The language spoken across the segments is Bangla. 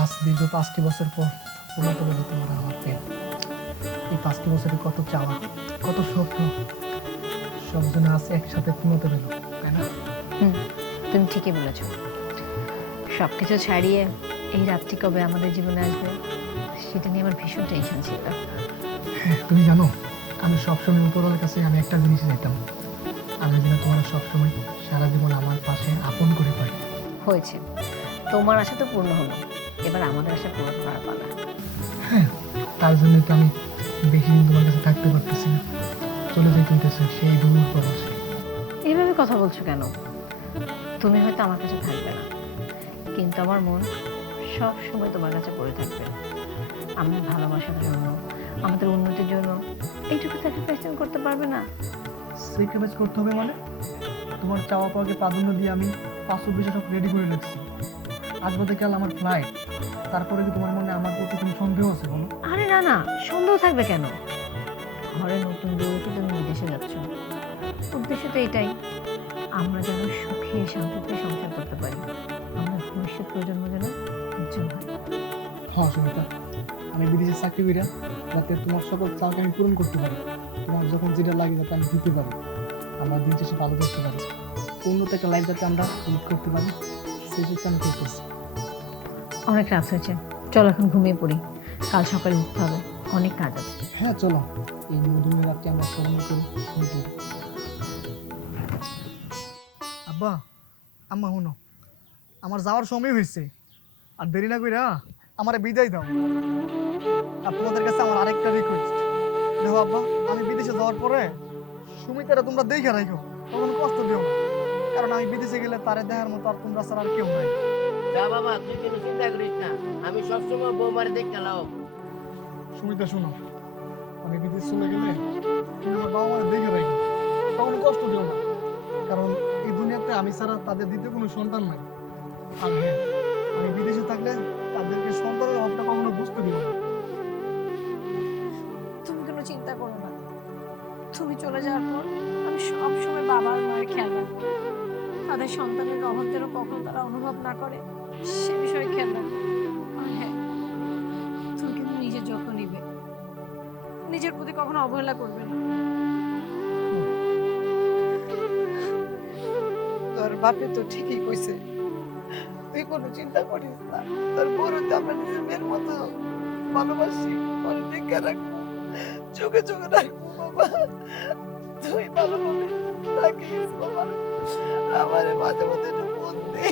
আজ দীর্ঘ 5টি বছর পর পূর্ণত হলো তোমার আমার প্রেম। এই 5টি বছরে কত চাওয়া, কত স্বপ্ন, সব যেন আজ একসাথে পূর্ণত হলো, তাই না? হুম, তুমি ঠিকই বলেছো। সবকিছু ছাড়িয়ে এই রাতটি কবে আমাদের জীবনে আসবে সেটা নিয়ে আমার ভীষণ টেনশন ছিল। হ্যাঁ, তুমি জানো, আমি সবসময় উপরওয়ালার কাছে আমি একটা জিনিস চাইতাম, আমি যেন তোমার সবসময় সারা জীবন আমার পাশে আপন করে পাই। হয়েছে, তোমার আশা তো পূর্ণ হলো, এবার আমাদের আশা পূরণ করার পালা। হ্যাঁ, তার জন্য তো আমি বেশি দিন তোমার কাছে থাকতে পারতেছি না, চলে যেতে হইতেছে সেই দূর প্রবাসে। এইভাবে কথা বলছো কেন? তুমি হয়তো আমার কাছে থাকবে না, কিন্তু আমার মন সব সময় তোমার কাছে পড়ে থাকবে। আমার ভালোবাসার জন্য, আমাদের উন্নতির জন্য এইটুকু স্যাক্রিফাইস তুমি করতে পারবে না? স্যাক্রিফাইস করতে হবে মানে? তোমার চাওয়া পাওয়াকে প্রাধান্য দিয়ে আমি 500 সব রেডি করে রাখছি। আজ বাদে কাল আমার ফ্লাইট, তারপরে কি তোমার মনে আমার প্রতি কোনো সন্দেহ আছে কোনো? আরে না না, সন্দেহ থাকবে কেন? ঘরে নতুন বউকে তুমি বিদেশে যাচ্ছ, উদ্দেশ্য তো এটাই, আমরা যেন সুখে শান্তিতে সংসার করতে পারি, আমাদের ভবিষ্যৎ প্রজন্ম যেন উজ্জ্বল হয়। হ্যাঁ সুমিতা, আমি বিদেশে চাকরি করিয়া যাতে তোমার সকল চাওয়াকে আমি পূরণ করতে পারি, তোমার যখন যেটা লাগে যাতে আমি দিতে পারি, আমরা দিন শেষে ভালো করতে পারি, উন্নত একটা লাইফ যাতে আমরা লিড করতে পারি, সেই চেষ্টা আমি করতেছি। অনেক রাত হয়েছে, চল এখন ঘুমিয়ে পড়ি, কাল সকালে উঠতে হবে, অনেক কাজ আছে। হ্যাঁ চলো, এই মধুমের রাতটি আমরা স্মরণ করে শুরু করি। আব্বা, আম্মা শুনো, আমার যাওয়ার সময় হয়েছে, আর দেরি না কইরা আমারে বিদায় দাও। আর তোমাদের কাছে আমার আরেকটা রিকোয়েস্ট, দেখো আব্বা, আমি বিদেশে যাওয়ার পরে সুমিতারা তোমরা দেখে রাখো, কোনো কষ্ট দিও না, কারণ আমি বিদেশে গেলে তারে দেখার মতো আর তোমরা ছাড়া আর কেউ নাই। যা বাবা, তুই কোনো চিন্তা করিস না, আমি সবসময় বৌমারে দেখতে লাও। সুমিতা শোনো, আমি বিদেশ চলে গেলে তুমি আমার বাবা মারে দেখে রাখো, তখন কষ্ট দিও না, কারণ এই দুনিয়াতে আমি ছাড়া তাদের দ্বিতীয় কোনো সন্তান নাই। আর হ্যাঁ, আমি বিদেশে থাকলে তাদেরকে সন্তানের অভাবটা কখনো বুঝতে দিব না। তুমি কোনো চিন্তা করো না, তুমি চলে যাওয়ার পর আমি সব সময় বাবা আর মায়ের খেয়াল রাখবো, তাদের সন্তানের অভাব যেন কখনো তারা অনুভব না করে সে বিষয়ে খেয়াল রাখবো। আর হ্যাঁ, তুমি কিন্তু নিজের যত্ন নিবে, নিজের প্রতি কখনো অবহেলা করবে না। তোর বাপে তো ঠিকই কইছে, তুই কোনো চিন্তা করিস না, তোর বড় তো আমরা নিজের মেয়ের মতো ভালোবাসি, মনে দেখে রাখবো, চোখে চোখে রাখবো বাবা, তুই ভালোভাবে থাকিস বাবা, আমার মাঝে মাঝে একটু ফোন দে।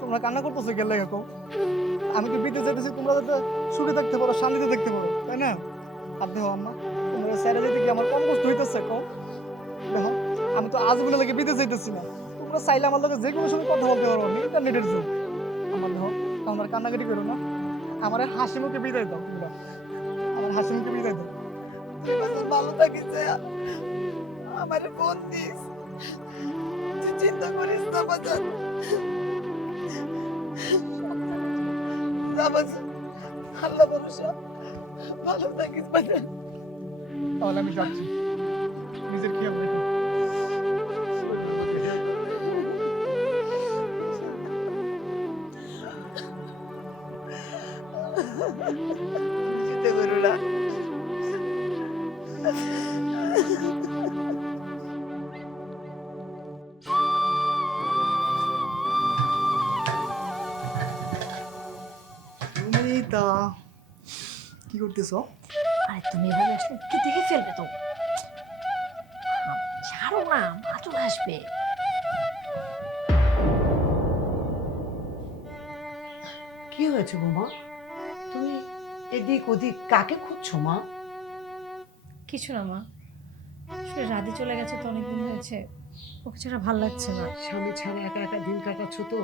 তোমরা কান্না করতেছো গেলে কো, আমি তো বিদেশে যেতেছি তোমরা যাতে সুখে থাকতে পারো, শান্তিতে থাকতে পারো, তাই না? আর দেখো আম্মা, তোমরা স্যারে যেতে কি আমার কম কষ্ট হইতেছে কম? দেখো, আমি তো আজ বলে লাগে বিদেশে যেতেছি না, তোমরা চাইলে আমার লগে যে কোনো সময় কথা বলতে পারো, ইন্টারনেটের যুগ। আমার দেখো, আমার কান্নাকাটি করো না, আমার হাসি মুখে বিদায় দাও, তোমরা আমার হাসি মুখে বিদায় দাও। তুই বাবা ভালো থাকিস, আমার ফোন দিস, তুই চিন্তা করিস না বাজার, যা বাজার, আল্লাহ ভরসা, ভালো থাকিস বাজার। তাহলে আমি যাচ্ছি, নিজের খেয়াল রেখো। চিন্তা করো না। সুমিতা, কি করতেছো? আরে তুমি এভাবে আসলে কি দেখে ফেলবে তো, ছাড়ো না, মা চলে আসবে। কি হয়েছে বৌমা? তুমি এদিক ওদিক কাকে খুঁজছো মা? কিছু না মা, আসলে রাধে চলে গেছে তো অনেকদিন হয়েছে, ওকে ছাড়া ভাল লাগছে না। স্বামী ছাড়া একা একা দিন কাটাচ্ছ তো,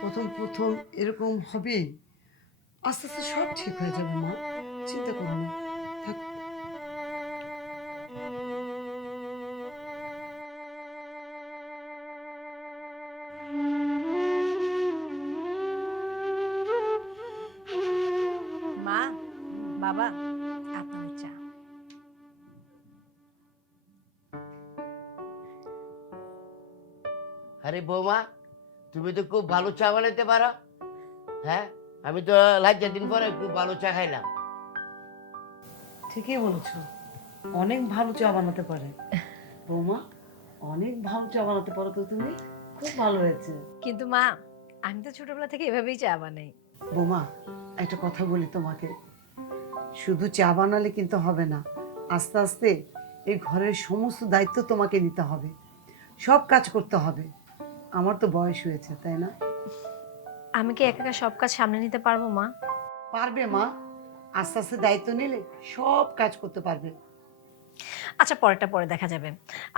প্রথম প্রথম এরকম হবেই, আস্তে আস্তে সব ঠিক হয়ে যাবে মা, চিন্তা করো না, থাক। মা, বাবা, আপনাদের চা। আরে বৌমা, তুমি তো খুব ভালো চা বানাইতে পারো। হ্যাঁ, আমি তো লাজ্জার দিন পরে একটু ভালো চা খাইলাম। ঠিকই বলেছো, অনেক ভালো চা বানাতে পারে বৌমা, অনেক ভালো চা বানাতে পারো তো তুমি, খুব ভালো হয়েছে। কিন্তু মা, আমি তো ছোটবেলা থেকে এভাবেই চা বানাই। বৌমা, একটা কথা বলি তোমাকে, শুধু চা বানালে কিন্তু হবে না, আস্তে আস্তে এই ঘরের সমস্ত দায়িত্ব তোমাকে নিতে হবে, সব কাজ করতে হবে। আমার তো বয়স হয়েছে, তাই না? আমি কি একা একা সব কাজ সামনে নিতে পারবো মা? পারবে মা, আস্তে আস্তে দায়িত্ব নিলে সব কাজ করতে পারবে। আচ্ছা, পরেরটা পরে দেখা যাবে।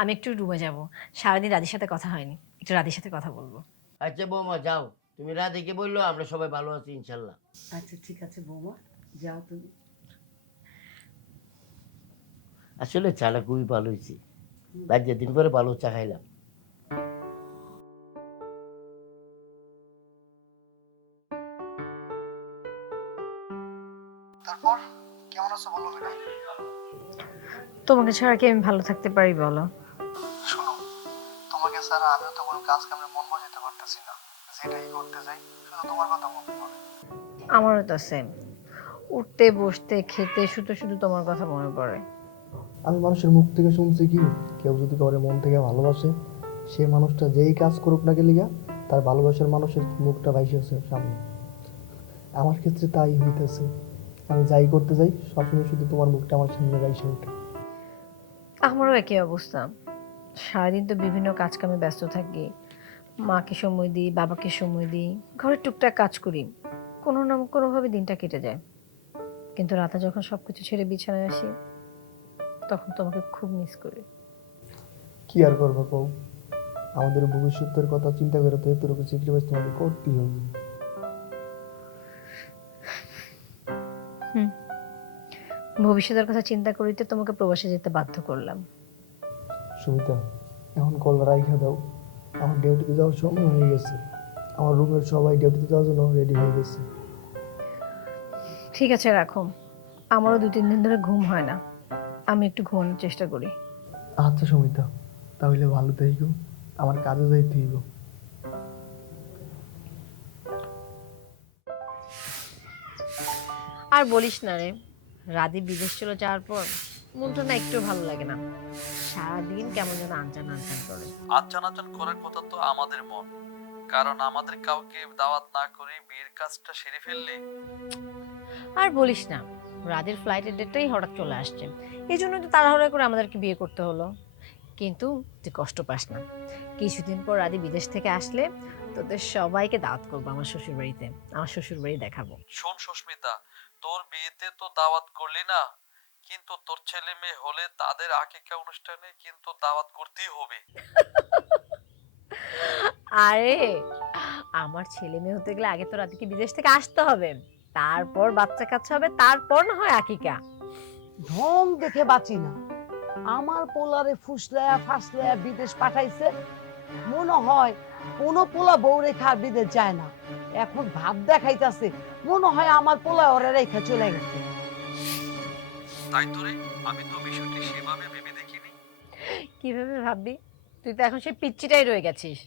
আমি একটু রুমে যাব, সারাদিন রাধির সাথে কথা হয়নি, একটু রাধির সাথে কথা বলবো। আচ্ছা বৌমা যাও, তুমি রাধিকে বললো আমরা সবাই ভালো আছি ইনশাল্লাহ। আচ্ছা ঠিক আছে বৌমা, যাও তুমি। আসলে চাটা খুবই ভালো হয়েছে, লাজ্জার দিন পরে ভালো চা খাইলাম। তারপর কেমন আছো বলো মিনা? তোমাকে ছাড়া কি আমি ভালো থাকতে পারি বলো? শোনো, তোমাকে ছাড়া আমিও তো কোনো কাজ কামে মন বসাতে পারতেছি না, যেটাই করতে যাই শুধু তোমার কথা মনে পড়ে। আমারও তো সেম, উঠতে বসতে খেতে শুধু শুধু তোমার কথা মনে পড়ে। আমি মানুষের মুখ থেকে শুনছি কি, কেউ যদি কাউরে মন থেকে ভালোবাসে, সেই মানুষটা যেই কাজ করুক না গেলিগা তার ভালোবাসার মানুষের মুখটা ভাইসেছে সামনে। আমার ক্ষেত্রে তাই হইতেছে, আমি যাই করতে যাই সবসময় শুধু তোমার মুখটা আমার সামনে ভাইসে ওঠে। আমারও একই অবস্থা, সারাদিন তো বিভিন্ন কাজ কামে ব্যস্ত থাকি, মাকে সময় দিই, বাবাকে সময় দিই, ঘরের টুকটাক কাজ করি, কোনো না কোনোভাবে দিনটা কেটে যায়। কিন্তু রাতে যখন সবকিছু ছেড়ে বিছানায় আসি, তখন তোমাকে খুব মিস করি। কি আর করবো কও, আমাদের ভবিষ্যতের কথা চিন্তা করে তো এতটুকু স্যাক্রিফাইস তোমাকে করতেই হবে। ভবিষ্যতের কথা চিন্তা করিতে তোমাকে প্রবাসে যেতে বাধ্য করলাম। সুমিতা, এখন কল রাইখা দাও, আমার ডিউটিতে যাওয়ার সময় হয়ে গেছে। আমার রুমের সবাই ডিউটিতে যাওয়ার জন্য রেডি হয়ে গেছে। ঠিক আছে, রাখো। আমারও 2-3 দিন ধরে ঘুম হয় না, আমি একটু ঘুমানোর চেষ্টা করি। আচ্ছা সুমিতা, তাহলে ভালো থেকো, আমার কাজে যাইতে হইব। আর বলিস না রে, রাধি বিদেশ চলে যাওয়ার পর মনটা না একটু ভালো লাগে না, সারাদিন কেমন যেন আনচান আনচান করে। আচ্ছান আচ্ছান করার কথা তো আমাদের মন, কারণ আমাদের কাউকে দাওয়াত না করে বিয়ের কাজটা সেরে ফেললে। আর বলিস না, রাধির ফ্লাইটের ডেটটাই হঠাৎ চলে আসছে, এই জন্য তো তাড়াহুড়া করে আমাদেরকে বিয়ে করতে হলো। কিন্তু তুই কষ্ট পাস না, কিছুদিন পর রাধি বিদেশ থেকে আসলে তোদের সবাইকে দাওয়াত করবো আমার শ্বশুর বাড়িতে, আমার শ্বশুর বাড়ি দেখাবো। শোন সুস্মিতা, তোর বিয়েতে তো দাওয়াত করলি না, কিন্তু তোর ছেলে মেয়ে হলে তাদের আকিকা অনুষ্ঠানে কিন্তু দাওয়াত করতেই হবে। আরে, আমার ছেলে মেয়ে হতে গেলে আগে তো রাধিকে বিদেশ থেকে আসতে হবে, তারপর বাচ্চা কাচ্চা হবে, তারপর না হয় আকিকা। ঢং দেখে বাঁচি না, আমার পোলারে ফুসলায়া ফাসলায়া বিদেশ পাঠাইছে, মনে হয় কোনো পোলা বউ রেখা আর বিদেশ যায় না, এখন ভাব দেখাইতাছে মনে হয় আমার পোলা ওরা রেখা চলে গেছে। তাই তো রে, আমি তো বিষয়টি সেভাবে ভেবে দেখিনি। কিভাবে ভাববি, তুই তো এখন সেই পিচ্চিটাই রয়ে গেছিস।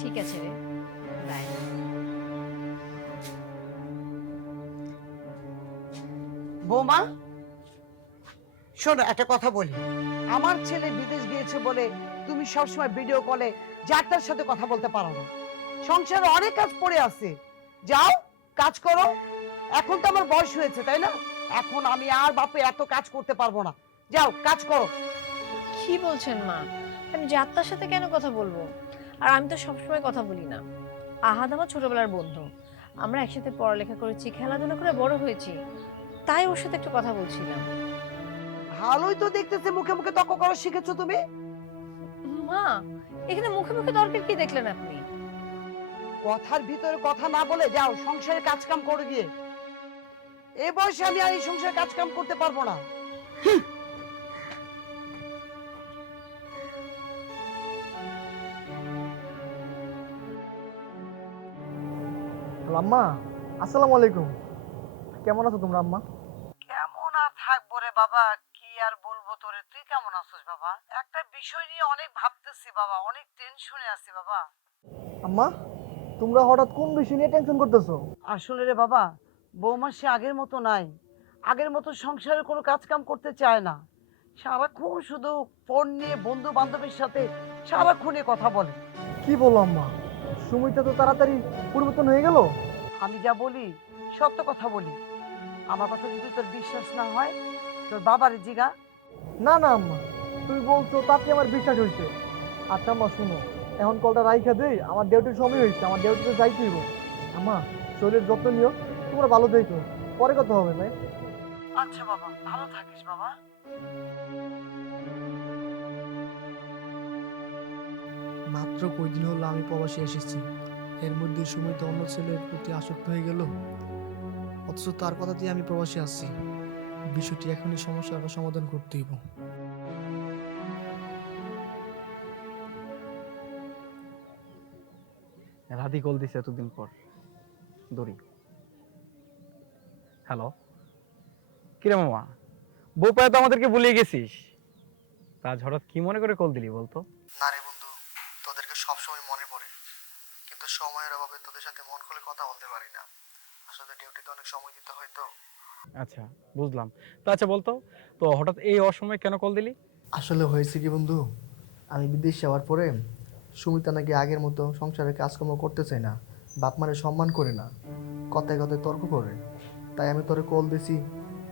ঠিক আছে রে, বাই। বৌমা শোনো, একটা কথা বলি, আমার ছেলে বিদেশ গিয়েছে বলে তুমি সবসময় ভিডিও কলে যার তার সাথে কথা বলতে পারো না, সংসারে অনেক কাজ পড়ে আছে, যাও কাজ করো। এখন তো আমার বয়স হয়েছে, তাই না? এখন আমি আর বাপে এত কাজ করতে পারবো না, যাও কাজ করো। কি বলছেন মা, আমি যাত্রার সাথে কেন কথা বলবো? আর আমি তো সবসময় কথা বলি না, আহাদ আমার ছোটবেলার বন্ধু, আমরা একসাথে পড়ালেখা করেছি, খেলাধুলা করে বড় হয়েছি, তাই ওর সাথে একটু কথা বলছিলাম। ভালোই তো দেখতেছে, মুখে মুখে তর্ক করা শিখেছো তুমি। মা, এখানে মুখে মুখে দরকার কি দেখলেন আপনি? কথার ভিতরে কথা না বলে যাও সংসারে কাজ কাম করে গিয়ে, এ বয়সে আমি আর এই সংসারে কাজ কাম করতে পারবো না। আম্মা আসসালামু আলাইকুম। কেমন আছো তোমরা আম্মা? কেমন আর থাকবো রে বাবা, কি আর বলবো তোরে, তুই কেমন আছিস বাবা? একটা বিষয় নিয়ে অনেক ভাবতেছি বাবা, অনেক টেনশনে আছি বাবা। আম্মা তোমরা হঠাৎ কোন বিষয় নিয়ে টেনশন করতেছো? আসলে রে বাবা, বৌমা সে আগের মতো নাই। আগের মতো সংসারে কোনো কাজ কাম করতে চায় না। সারাক্ষণ শুধু ফোন নিয়ে বন্ধু বান্ধবের সাথে সারাক্ষণে কথা বলে। কি বলো আম্মা, সুমিতা তো তাড়াতাড়ি পরিবর্তন হয়ে গেল। আমি যা বলি সত্য কথা বলি। আমার কথা যদি তোর বিশ্বাস না হয়, তোর বাবারে জিগা। না না আম্মা, তুমি বলছো তাতে আমার বিশ্বাস হয়েছে। আচ্ছা আম্মা শুনো, এখন কলটা রাইখা দেই, আমার ডিউটির সময় হয়েছে, আমার ডিউটিতে যাইতে হইব। আম্মা শরীরের যত্ন নিও, তোমরা ভালো দেখো, পরে কথা হবে ভাই। আচ্ছা বাবা, ভালো থাকিস বাবা। মাত্র কয়দিন হলো আমি প্রবাসী এসেছি, এর মধ্যে সুমিতা অন্য ছেলের প্রতি আসক্ত হয়ে গেল, অথচ তার কথাতেই আমি প্রবাসী আসছি। বিষয়টি এখনই সমস্যাটা সমাধান করতে হইব। রাধি কল দিছে এতদিন পর। দড়ি। হ্যালো, কিরে মামা, বউ পায়ে তো আমাদেরকে ভুলিয়ে গেছিস। তা হঠাৎ কি মনে করে কল দিলি বলতো? না রে বন্ধু, তোদেরকে সবসময় মনে পড়ে, কিন্তু সময়ের অভাবে তোদের সাথে মন খুলে কথা বলতে পারি না। আসলে ডিউটিতে অনেক সময় দিতে হয় তো। আচ্ছা, বুঝলাম। তা আচ্ছা বলতো, তো হঠাৎ এই অসময়ে কেন কল দিলি? আসলে হয়েছে কি বন্ধু, আমি বিদেশ যাওয়ার পরে সুমিতা নাকি আগের মতো সংসারে কাজকর্ম করতে চায় না, বাপ মারে সম্মান করে না, কথায় কথায় তর্ক করে। তাই আমি তোরে কল দিছি,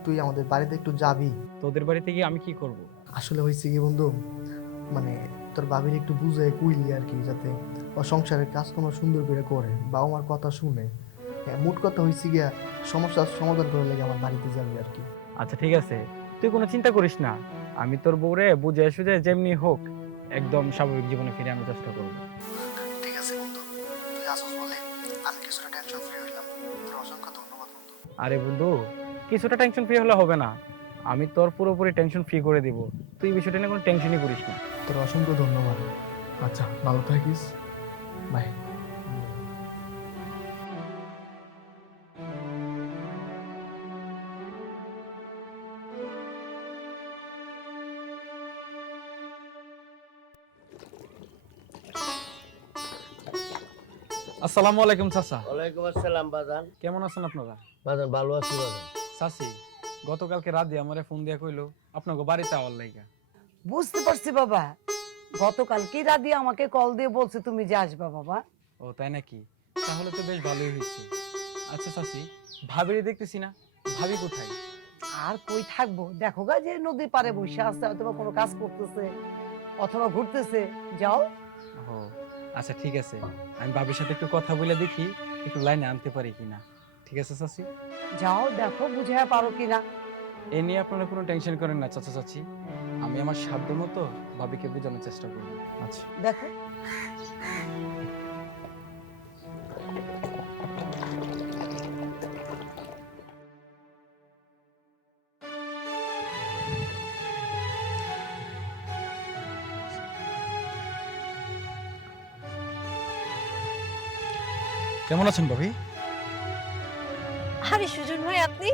তুই আমাদের বাড়িতে একটু যাবি। তোদের বাড়িতে গিয়ে আমি কি করব? আসলে হয়েছে কি বন্ধু, মানে তোর বাবির একটু বুঝে কুইলি আর কি, যাতে ও সংসারের কাজকর্ম সুন্দর করে করে, বা আমার কথা শুনে। হ্যাঁ, মোট কথা হয়েছে গিয়া সমস্যার সমাধান করে লেগে আমার বাড়িতে যাবি আর কি। আচ্ছা ঠিক আছে, তুই কোনো চিন্তা করিস না। আমি তোর বউরে বুঝে সুঝে যেমনি হোক একদম স্বাভাবিক জীবনে ফিরে আনার চেষ্টা করবো। ঠিক আছে বন্ধু, তুই আসস বলে আমি কিছুটা টেনশন ফ্রি হইলাম। তোর অসংখ্য ধন্যবাদ বন্ধু। আরে বন্ধু, কিছুটা টেনশন ফ্রি হলে হবে না, আমি তোর পুরোপুরি টেনশন ফ্রি করে দিব। তুই বিষয়টা নিয়ে কোনো টেনশনই করিস না। তোর অসংখ্য ধন্যবাদ। আচ্ছা ভালো থাকিস, বাই। আসসালামু আলাইকুম চাচা। ওয়ালাইকুম আসসালাম বাজান। কেমন আছেন আপনারা? বাজান ভালো আছি বাজান। চাচি, গতকালকে রাত দিয়ে আমারে ফোন দিয়া কইলো আপনাকে বাড়িতে আওয়ার লাইগা। বুঝতে পারছি বাবা, গতকালকে রাধি আমাকে কল দিয়ে বলছে তুমি যে আসবা বাবা। ও তাই নাকি? তাহলে তো বেশ ভালোই হয়েছে। আচ্ছা চাচি, ভাবিরে দেখতেছি না, ভাবি কোথায়? আর কই থাকবো, দেখো গা যে নদীর পাড়ে বসে আছে, অথবা কোনো কাজ করতেছে অথবা ঘুরতেছে। যাও। ও আচ্ছা ঠিক আছে, আমি ভাবির সাথে একটু কথা বলে দেখি একটু লাইনে আনতে পারি কিনা। ঠিক আছে চাচি? যাও দেখো বুঝে পারো কিনা। এ নিয়ে আপনারা কোনো টেনশন করেন না চাচা চাচি, আমি আমার সাধ্য মতো ভাবিকে বোঝানোর চেষ্টা করব। আচ্ছা দেখো। কেমন আছেন ভাবি? আরে সুজন ভাই, আপনি?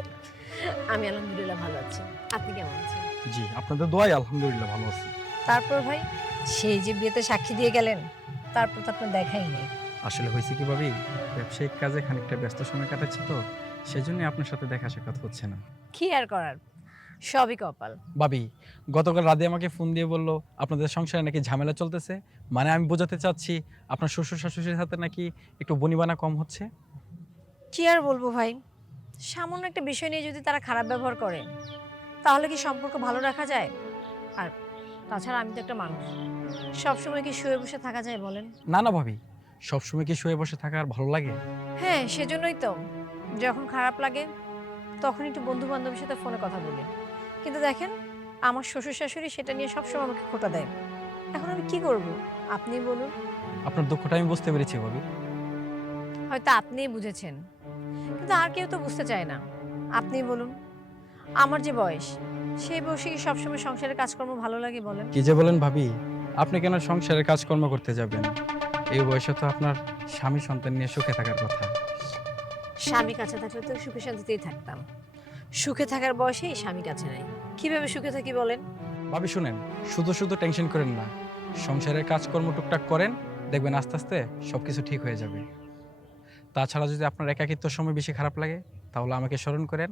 আমি আলহামদুলিল্লাহ ভালো আছি। আপনি কেমন আছেন? জি, আপনাদের দোয়ায় আলহামদুলিল্লাহ ভালো আছি। তারপর ভাই, সেই যে বিয়েতে সাক্ষী দিয়ে গেলেন, তারপর তো আপনার দেখাই নেই। আসলে হয়েছে কি ভাবি, ব্যবসায়িক কাজে খানিকটা ব্যস্ত সময় কাটাচ্ছি তো, সেজন্য আপনার সাথে দেখা সাক্ষাৎ হচ্ছে না। কি আর করার, সবই কপাল। ভাবি, গতকাল রাতে আমাকে ফোন দিয়ে বলল আপনাদের সংসারে নাকি ঝামেলা চলতেছে, মানে আমি বোঝাতে চাচ্ছি আপনার শ্বশুর শাশুড়ির সাথে নাকি একটু বনিবানা কম হচ্ছে। কি আর বলবো ভাই, সামান্য একটা বিষয় নিয়ে যদি তারা খারাপ ব্যবহার করে, তাহলে কি সম্পর্ক ভালো রাখা যায়? আর তাছাড়া আমি তো একটা মানুষ, সবসময় কি শুয়ে বসে থাকা যায় বলেন? না না ভাবি, সবসময় কি শুয়ে বসে থাকা আর ভালো লাগে? হ্যাঁ, সেজন্যই তো যখন খারাপ লাগে তখন একটু বন্ধু বান্ধবের সাথে ফোনে কথা বলি। কিন্তু দেখেন, আমার শ্বশুর শাশুড়ি সেটা নিয়ে সবসময় আমাকে খোঁটা দেয়। এখন আমি কি করব, আপনি বলুন। আপনার দুঃখটা আমি বুঝতে পেরেছি ভাবি। হয়তো আপনিই বুঝেছেন, কিন্তু আর কেউ তো বুঝতে চায় না। আপনিই বলুন, আমার যে বয়স, সেই বয়সে কি সবসময় সংসারের কাজকর্ম ভালো লাগে বলেন? কি যে বলেন ভাবি, আপনি কেন সংসারের কাজকর্ম করতে যাবেন? এই বয়সে তো আপনার স্বামী সন্তান নিয়ে সুখে থাকার কথা। স্বামী কাছে থাকলে তো সুখে শান্তিতেই থাকতাম। সুখে থাকার বয়সে স্বামী কাছে নাই, কিভাবে সুখে থাকি বলেন? ভাবি শুনেন, শুধু শুধু টেনশন করেন না, সংসারের কাজকর্ম টুকটাক করেন, দেখবেন আস্তে আস্তে সবকিছু ঠিক হয়ে যাবে। তাছাড়া যদি আপনার একাকিত্ব সময় বেশি খারাপ লাগে তাহলে আমাকে স্মরণ করেন,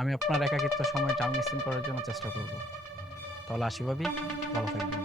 আমি আপনার একাকিত্ব সময়টা আমি মিসিং করার জন্য চেষ্টা করব। তাহলে আসি ভাবি, ভালো থাকবেন।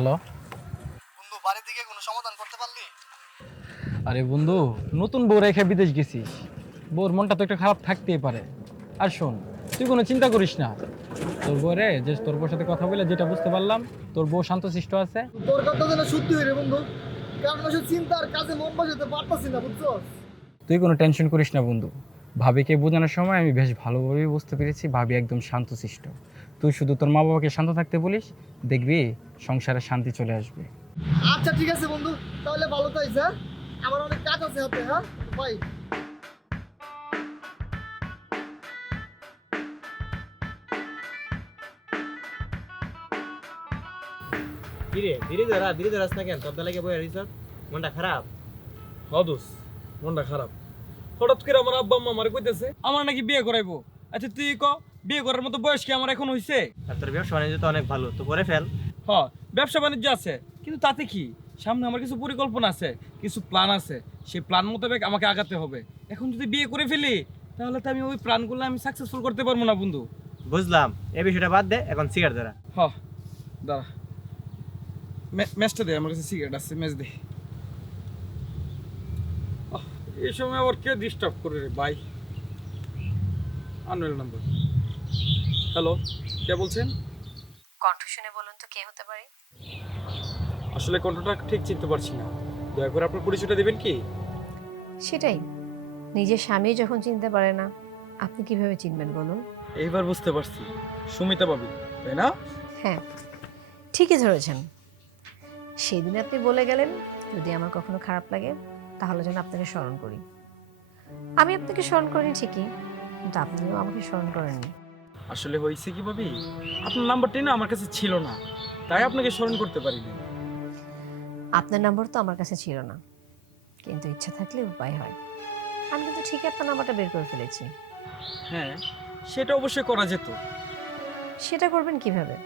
হ্যালো। বন্ধু বাড়ি থেকে কোনো সমাধান করতে পারলি? আরে বন্ধু, নতুন বউ রেখে বিদেশ গেছিস, বউর মনটা তো একটু খারাপ থাকতেই পারে। আর শোন, তুই কোনো চিন্তা করিস না, তোর বউরে যে তোর বউর সাথে কথা বলে যেটা বুঝতে পারলাম, তোর বউ শান্তশিষ্ট আছে। তোর কথা যেন সত্যি হইরে বন্ধু, কারণ আমি চিন্তা আর কাজে মন বসাতে পারতাছি না, বুঝছস? তুই কোনো টেনশন করিস না বন্ধু, ভাবিকে বোঝানোর সময় আমি বেশ ভালোভাবেই বুঝতে পেরেছি ভাবি একদম শান্তশিষ্ট। তুই শুধু তোর মা বাবাকে শান্ত থাকতে বলিস, দেখবি সংসারে শান্তি চলে আসবে। আচ্ছা ঠিক আছে বন্ধু, তাহলে ভালো থাইস। হ্যাঁ, আমার অনেক কাজ আছে হাতে। হ্যাঁ বাই। কিরে ধীরে ধরাস না কেন? তোর লাগে বই রিসর্ট মনটা খারাপ? হদুস, মনটা খারাপ। হঠাৎ করে আমার আব্বা আম্মা আমারে কইতেছে আমার নাকি বিয়ে করাইবো। আচ্ছা তুই ক, বিয়ে করার মতো বয়স কি আমার এখন হইছে? আর তোর ব্যবসা বাণিজ্য তো অনেক ভালো, তো করে ফেল। হ্যাঁ, ব্যবসা বাণিজ্য আছে, কিন্তু তাতে কি, সামনে আমার কিছু পরিকল্পনা আছে, কিছু প্ল্যান আছে, সেই প্ল্যান মোতাবেক আমাকে আগাতে হবে। এখন যদি বিয়ে করে ফেলি তাহলে তো আমি ওই প্ল্যানগুলো আমি সাকসেসফুল করতে পারবো না বন্ধু। বুঝলাম, এই বিষয়টা বাদ দে, এখন সিগারেট ধরা। হ্যাঁ দাঁড়া, ম্যাচটা দে, আমার কাছে সিগারেট আছে, ম্যাচ দে। এই সময় আবার কে ডিস্টার্ব করে রে ভাই? Unknown number. হ্যালো, কে বলছেন? কণ্ঠ শুনে বলুন তো কে হতে পারে? আসলে কণ্ঠটা ঠিক চিনতে পারছি না, দয়া করে আপনার পরিচয়টা দেবেন কি? সেটাই, নিজের স্বামী যখন চিনতে পারে না, আপনি কিভাবে চিনবেন বলুন? এইবার বুঝতে পারছি, সুমিতা ভাবি, তাই না? হ্যাঁ, ঠিকই ধরেছেন। সেদিন আপনি বলে গেলেন যদি আমার কখনো খারাপ লাগে তাহলে যেন আপনাকে স্মরণ করি। আমি আপনাকে স্মরণ করিনি ঠিকই, কিন্তু আপনিও আমাকে স্মরণ করেননি। আসলে হয়েছে কি ভাবি, আপনার নাম্বারটাই না আমার কাছে ছিল না, তাই আপনাকে স্মরণ করতে পারিনি। আপনার নম্বর তো আমার কাছে ছিল না, কিন্তু ইচ্ছা থাকলে উপায় হয়। আমি কিন্তু ঠিকই আপনার নাম্বারটা বের করে ফেলেছি। হ্যাঁ, সেটা অবশ্যই করা যেত। সেটা করবেন কিভাবে?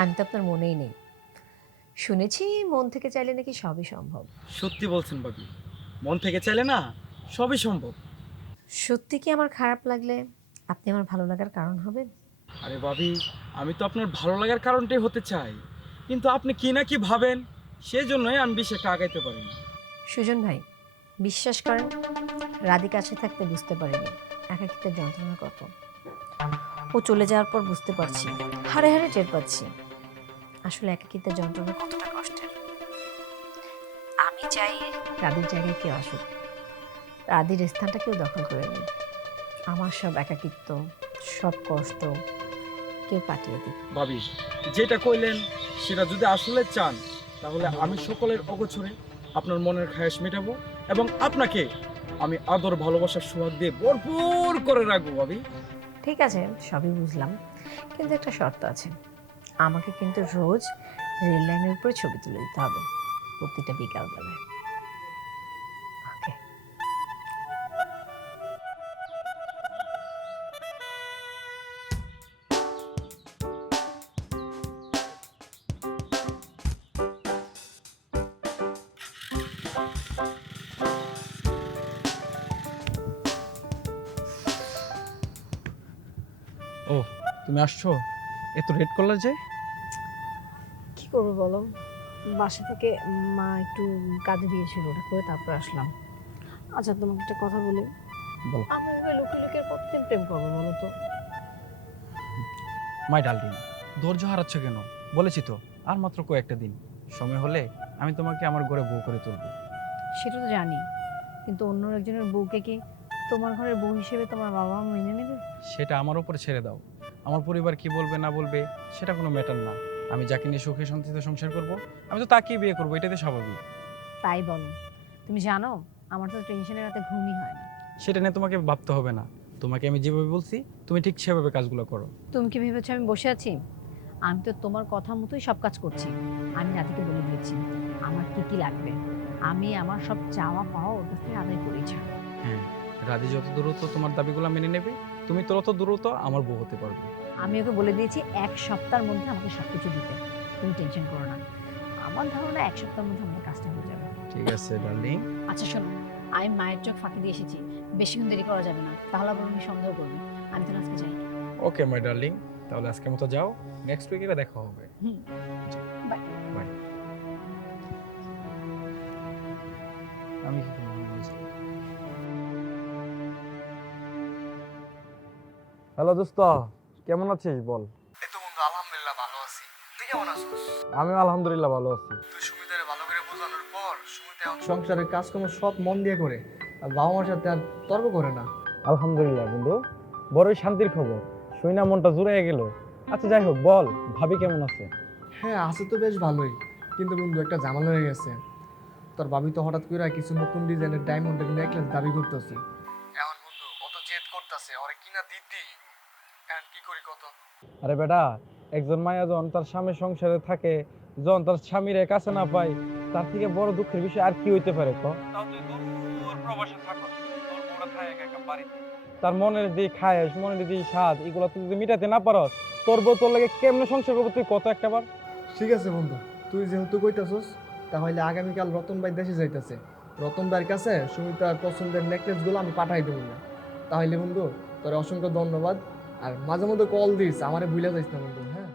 আমি তো আপনার মনেই নেই। শুনেছি মন থেকে চাইলে নাকি সবই সম্ভব। সত্যি বলছেন ভাবি, মন থেকে চাইলে না সবই সম্ভব। সত্যি কি আমার খারাপ লাগলে আপনি আমার ভালো লাগার কারণ হবেন? আরে ভাবি, আমি তো আপনার ভালো লাগার কারণটাই হতে চাই, কিন্তু আপনি কি না কি ভাবেন সেজন্যই আমি বেশি একটা আগাইতে পারি না। সুজন ভাই, বিশ্বাস করেন, রাধি কাছে থাকতে বুঝতে পারিনি একাকিত্বের যন্ত্রণা কত। ও চলে যাওয়ার পর বুঝতে পারছি, হাড়ে হাড়ে টের পাচ্ছি আসলে একাকিত্বের যন্ত্রণা কতটা কষ্টের। আমি চাই রাধির জায়গায় কেউ আসুক, রাধির স্থানটা কেউ দখল করে নিই। আমার সব একাকিত্ব, সব কষ্ট কেউ কাটিয়ে দিক। ভাবি, যেটা কইলেন সেটা যদি আসলে চান তাহলে আমি সকলের অগোচরে আপনার মনের খায়েশ মেটাবো এবং আপনাকে আমি আদর ভালোবাসার সোহাগ দিয়ে ভরপুর করে রাখবো ভাবি। ঠিক আছে, সবই বুঝলাম, কিন্তু একটা শর্ত আছে। আমাকে কিন্তু রোজ রেল লাইনের উপরে ছবি তুলে দিতে হবে, প্রতিটা বিকালবেলায়। ওকে। ও, তুমি আসছো? এত রেড কলার যে? কি করবো বলো, বাসা থেকে মা একটু কাজে দিয়েছিল, ওটা করে তারপর আসলাম। আচ্ছা তোমাকে একটা কথা বলি, বলো। আমরা এভাবে লুকিয়ে লুকিয়ে কতদিন প্রেম করবো বলো তো? মাই ডার্লিং, ধৈর্য হারাচ্ছ কেন? বলেছি তো, আর মাত্র কয়েকটা দিন সময় হলে আমি তোমাকে আমার ঘরে বউ করে তুলবো। সেটা তো জানি, কিন্তু অন্য একজনের বউকে কি তোমার ঘরের বউ হিসেবে তোমার বাবা মা মেনে নেবে? সেটা আমার উপরে ছেড়ে দাও। আমার পরিবার কি বলবে না বলবে সেটা কোনো ম্যাটার না। আমি যাকে নিয়ে সুখে শান্তিতে সংসার করব, আমি তো তাকেই বিয়ে করবো, এটাই তো স্বাভাবিক। তাই বলো, তুমি জানো আমার তো টেনশনে রাতে ঘুমই হয় না। সেটা নিয়ে তোমাকে ভাবতে হবে না। তোমাকে আমি যেভাবে বলছি তুমি ঠিক সেভাবে কাজগুলো করো। তুমি কি ভেবেছো আমি বসে আছি? আমি তো তোমার কথা মতোই সব কাজ করছি। আমি রাধিকে বলে দিয়েছি আমার কি কি লাগবে, আমি আমার সব চাওয়া পাওয়া ওর কাছ থেকে আদায় করেছি। হ্যাঁ, রাধি যত দ্রুত তোমার দাবিগুলো মেনে নেবে, তুমি তত দ্রুত আমার বউ হতে পারবে। আমি ওকে বলে দিয়েছি 1 সপ্তাহের মধ্যে আমাকে সবকিছু দিতে। তুমি টেনশন করো না, আমার ধারণা 1 সপ্তাহের মধ্যে আমাদের কাজটা হয়ে যাবে। ঠিক আছে ডার্লিং। আচ্ছা শোনো, আমি মায়ের চোখ ফাঁকি দিয়ে এসেছি, বেশিক্ষণ দেরি করা যাবে না, তাহলে আবার উনি সন্দেহ করবে। আমি তো আজকে যাই। ওকে মাই ডার্লিং, তাহলে আজকের মতো যাও, নেক্সট উইকে দেখা হবে। বাই। বাই। আমি কি করবো? হ্যালো দোস্ত, কেমন আছিস বল? এই তো বন্ধু, আলহামদুলিল্লাহ ভালো আছি। তুই কেমন আছিস? আমি আলহামদুলিল্লাহ ভালো আছি। তুই সুমিতারে ভালো করে বোঝানোর পর সুমিতা এখন সংসারের কাজকর্ম সব মন দিয়ে করে, আর বাবা মার সাথে আর তর্ক করে না। আলহামদুলিল্লাহ বন্ধু, বড়ই শান্তির খবর, শুই না মনটা জুড়ে গেল। আচ্ছা যাই হোক, বল ভাবি কেমন আছে? হ্যাঁ আছে তো বেশ ভালোই, কিন্তু বন্ধু একটা ঝামেলা হয়ে গেছে। তোর ভাবি তো হঠাৎ করে কিছু নতুন ডিজাইনের ডায়মন্ডের নেকলেস দাবি করতেছে। এখন বন্ধু ও তো জেদ করতেছে, ওরে কিনা দিতি। এখন কি করি কত? আরে বেটা, একজন মায়া যখন তার স্বামীর সংসারে থাকে, যখন তার স্বামীর কাছে না পায়, তার থেকে বড় দুঃখের বিষয় আর কি হইতে পারে? তার মনের যে খায়েশ, মনের যে স্বাদ, এগুলো তুই যদি মিটাতে না পারস, তোর বউ তোর লাগে কেমনে সংসার করবো তুই কত একটা বার? ঠিক আছে বন্ধু, তুই যেহেতু কইতাছস, তাহলে আগামীকাল রতন ভাই দেশে যাইতেছে। রতন ভাইয়ের কাছে সুমিতার পছন্দের নেকলেসগুলো আমি পাঠাই দেবো না। তাহলে বন্ধু তোর অসংখ্য ধন্যবাদ, আর মাঝে মধ্যে কল দিস, আমারে ভুলে যাইস না বন্ধু। হ্যাঁ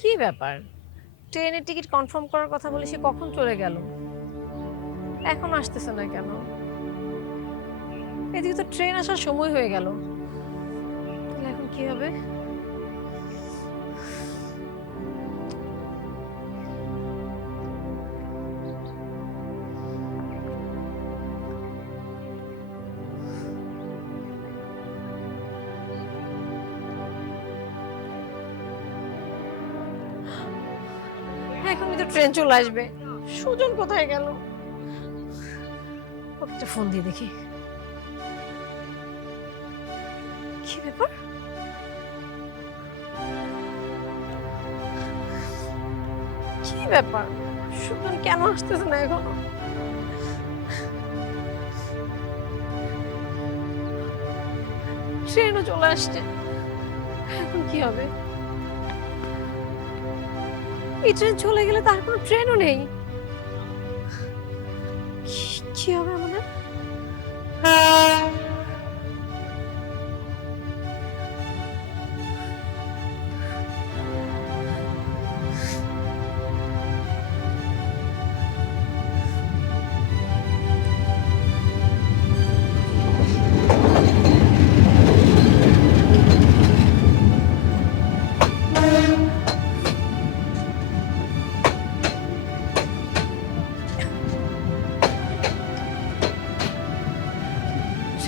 কি ব্যাপার, ট্রেনের টিকিট কনফার্ম করার কথা বলে সে কখন চলে গেল, এখন আসতেছে না কেন? এদিকে তো ট্রেন আসার সময় হয়ে গেল, তাহলে এখন কি হবে? এখনই তো ট্রেন চলে আসবে, সুজন কোথায় গেল? ওকে একটা ফোন দিয়ে দেখি। কি ব্যাপার, কি ব্যাপার, সুজন কেন আসতেছে না এখনো? ট্রেনও চলে আসছে, এখন কি হবে? এই ট্রেন চলে গেলে তার কোনো ট্রেনও নেই, কি হবে আমাদের?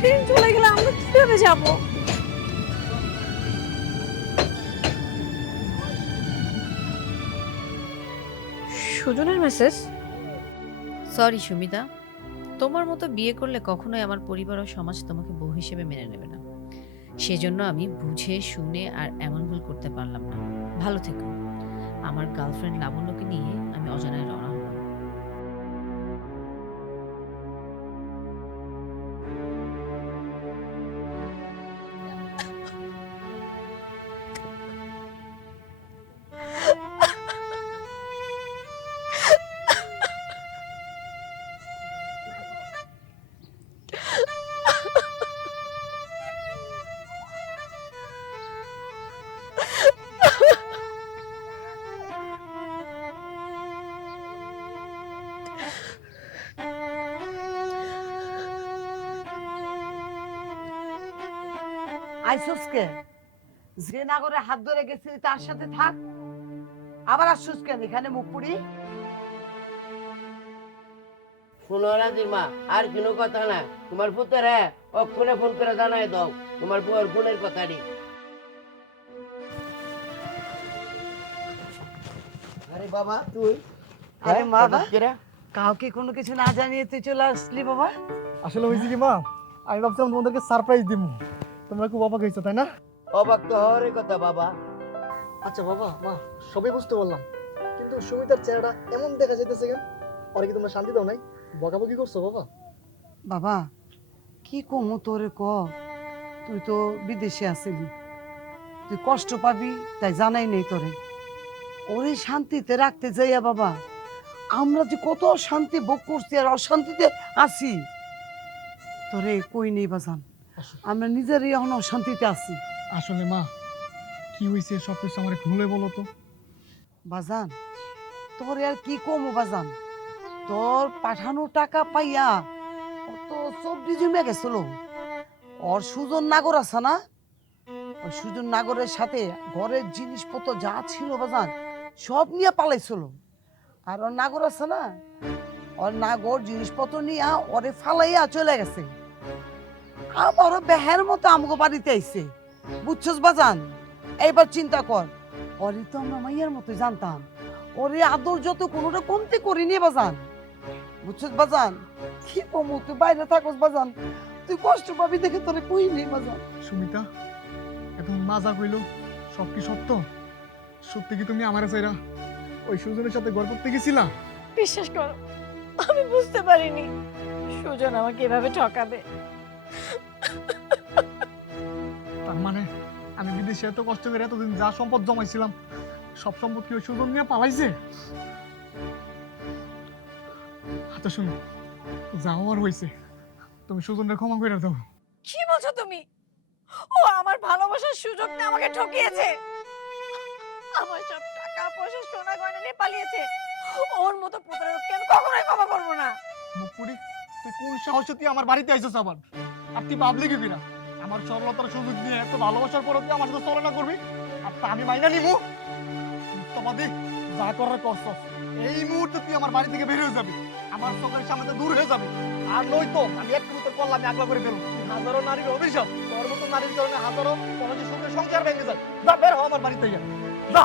ট্রেন চলে গেলে আমরা কিভাবে যাব? সুজনের মেসেজ। সরি সুমিতা, তোমার মতো বিয়ে করলে কখনোই আমার পরিবার ও সমাজ তোমাকে বউ হিসেবে মেনে নেবে না। সেজন্য আমি বুঝে শুনে আর এমন ভুল করতে পারলাম না। ভালো থেকো। আমার গার্লফ্রেন্ড লাবণ্যকে নিয়ে আমি অজানায় রওনা হলাম। আইসুস কে? যে নাগরে হাত ধরে গেছিলি তার সাথে থাক, আবার আসুস কেন এখানে মুখ পুড়ি? শুনো রাজির মা, আর কোনো কথা না। তোমার পুত্র হ্যাঁ অক্ষণে ফোন করে জানাই দাও তোমার বউয়ের ফোনের কথাটি। আরে বাবা তুই আরে মা, হঠাৎ করে? কাউকে কোনো কিছু না জানিয়ে তুই চলে আসলি বাবা? আসলে হয়েছে কি মা, আমি ভাবছিলাম তোমাদেরকে সারপ্রাইজ দিব, তোমরা খুব অবাক হয়েছো তাই না? অবাক তো হওয়ার কথা বাবা। আচ্ছা বাবা মা, সবই বুঝতে পারলাম, কিন্তু সুমিতার চেহারাটা এমন দেখা যাইতেছে কেন? ওরা কি তোমরা শান্তি দাও নাই? বকাবকি করছো বাবা? বাবা কি কমু তোরে ক, তুই তো বিদেশে আসিলি, তুই কষ্ট পাবি তাই জানাই নেই তোরে। ওরে শান্তিতে রাখতে যাইয়া বাবা আমরা যে কত শান্তি ভোগ করছি আর অশান্তিতে আছি, তোরে কই নেই বাজান, আমরা নিজেরই এখন অশান্তিতে আছি। আসলে মা কি হয়েছে সবকিছু আমার খুলে বলো তো। বাজান তোরে আর কি কমু বাজান, তোর পাঠানো টাকা পাইয়া ও তো সবজি জমে গেছিল। ওর সুজন নাগর আছে না, ওই সুজন নাগরের সাথে ঘরের জিনিসপত্র যা ছিল বাজান সব নিয়ে পালাইছিল। আর ওর নাগর আছে না, ওর নাগর জিনিসপত্র নিয়ে ওরে ফালাইয়া চলে গেছে। আমারও বেহের মতো আমগো বাড়িতে আইছে, বুঝছস বাজান? এইবার চিন্তা কর, ওরে তো আমরা মাইয়ার মতো জানতাম, ওরে আদর যত কোনোটা কমতে করিনি বাজান, বুঝছস বাজান? কি কমু, তুই বাইরে থাকস বাজান, তুই কষ্ট পাবি দেখে তোরে কইনি বাজান। সুমিতা এখন মা যা কইলো সব কি সত্য? সত্যি কি তুমি আমার চাইরা ওই সুজনের সাথে গল্প করতে গেছিলা? বিশ্বাস করো আমি বুঝতে পারিনি সুজন আমাকে এভাবে ঠকাবে। তার মানে আমি বিদেশে এত কষ্ট করে এতদিন যা সম্পদ জমাইছিলাম সব সম্পদ কি ওই সুজন নিয়ে পালাইছে? আচ্ছা শুনো, যা হওয়ার হয়েছে, তুমি সুজনকে ক্ষমা করে দাও। কি বলছো তুমি? ও আমার ভালোবাসার সুযোগ নিয়ে আমাকে ঠকিয়েছে, আমার সব টাকা পয়সা সোনা গয়না নিয়ে পালিয়েছে। ওর মতো প্রতারককে আমি কখনোই ক্ষমা করবো না। মুখপুরি, তুই কোন সাহসে তুই আমার বাড়িতে আইছিস আবার? আর তুই ভাবলি কি না আমার সরলতার সুযোগ নিয়ে এত ভালোবাসার পরও তুই আমার সাথে চলনা করবি? আর তা আমি মাইনা নিবো? তোমাদের যা করার করছ, এই মুহূর্তে তুই আমার বাড়ি থেকে বের হয়ে যাবি, আমার চোখের সামনে থেকে দূর হয়ে যাবি। আর নয়তো আমি একটু তো করলাম, আমি আগলা করে ফেলবো। হাজারো নারীর অভিশাপ, তোর মতো নারীর কারণে হাজারো সমাজের সুখের সংসার ভেঙে যায়। যা বের হ আমার বাড়ি থেকে, যা।